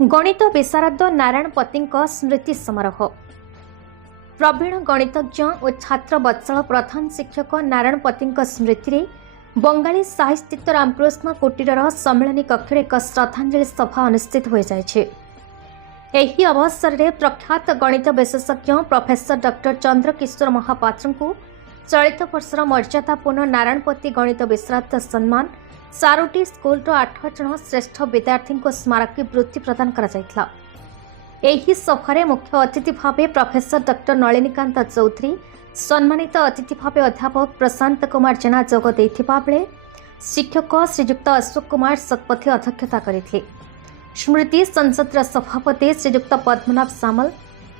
गणित विशारद नारायण पति स्मृति समारोह। प्रवीण गणितज्ञ और छात्र वत्सल प्रधान शिक्षक नारायण पति स्मृति में बंगाली साहित्य रामकृष्ण कुटीर सम्मेलन कक्ष एक श्रद्धांजलि सभा अनुष्ठित हो जाए। अवसर में प्रख्यात गणित विशेषज्ञ प्रोफेसर डॉक्टर चंद्रकिशोर महापात्र को चलित वर्षर मर्यादापूर्ण नारायणपति गणित विशारद सम्मान सारोटी स्कूल 8 जन श्रेष्ठ विद्यार्थी को स्मारकी वृत्ति प्रदान करा जायथिला। एही सभारे मुख्य अतिथि भावे प्रोफेसर डॉक्टर नलिनीकांत चौधरी, सम्मानित अतिथि भावे अध्यापक प्रशांत कुमार जेना जोग देथिबा बेले शिक्षक श्रीयुक्त अशोक कुमार सतपथी अध्यक्षता करथिले। स्मृति संसद सभापति श्रीयुक्त पद्मनाभ सामल,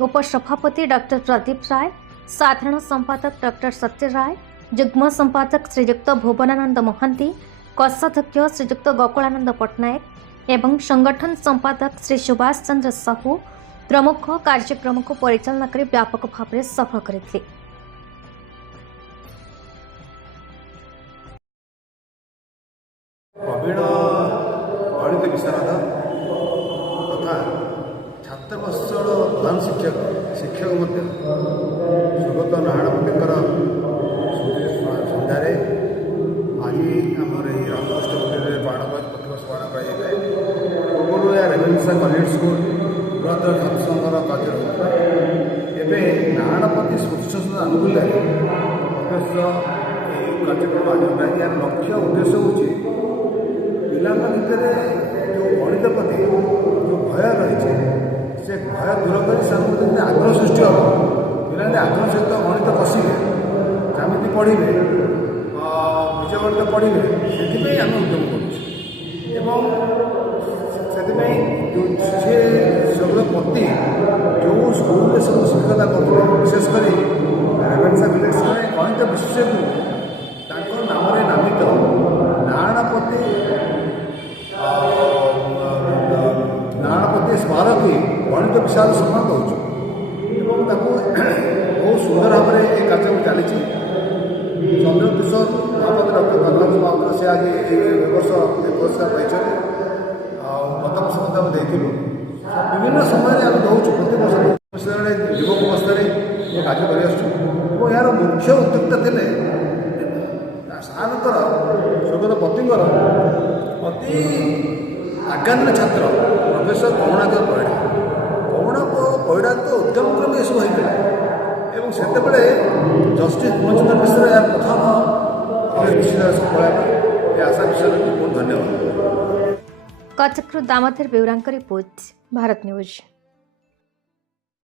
उपसभापति डॉक्टर प्रदीप राय, साधारण संपादक डॉक्टर सत्य राय, युग्म संपादक श्रीयुक्त भुवनानंद महांती, कोषाध्यक्ष श्रीयुक्त गोकुलानंद पट्टनायक एवं संगठन संपादक श्री सुभाष चंद्र साहू प्रमुख कार्यक्रम को परिचालना कर व्यापक भाव में सफल करथिले। प्रवीण गणित विशारद तथा छात्र वत्सल प्रधान शिक्षक मध्य स्वर्गत नारायणपति सन्धारे आज आमर रामकृष्ण कुटीर प्रतिवर्ष पालन कराए। पूर्व रेभेन्सा कन्वेंट स्कूल बृहत्तर छात्र संघर कार्य होता एवं नारायणपति स्मृति संसद आनुकूल्य कार्यक्रम आज यार लक्ष्य उद्देश्य हूँ पिला भितर जो गणित प्रति जो भय रही से भय दूर कर आग्रह सृष्टि हम पिला आग्रह सहित गणित बसिले जमी पढ़े निज गणित पढ़े से आम उद्यम करती जो स्कूल सब शिक्षकता कर विशेषकर रेभेन्सा विलेज गणित विशेष नाम नामित नारायणपति स्मारकी गणित विशाल सम्मान दूँ बहुत सुंदर भाव में ये कार्यक्रम चली। चंद्रकिशोर महापात्र डॉक्टर पद्मनाभ महापात्र से आज वर्ष पुरस्कार पाई गत वर्ष देलु विभिन्न समय आम दौचु प्रति वर्ष युवक अवस्था ये कार्य कर यार मुख्य उद्योक्ता थे सार स्वर्गत पतिंकर अति आगामी छात्र प्रोफेसर करुणाकर परिड़ा तो उद्यम क्रम ये सब होता है से जस्टिस पूर्णचंद्र मिश्र या प्रथम निश्चित सफल आशा विषय बहुत धन्यवाद। कटकरू दामोदर बेउरांक रिपोर्ट, भारत न्यूज।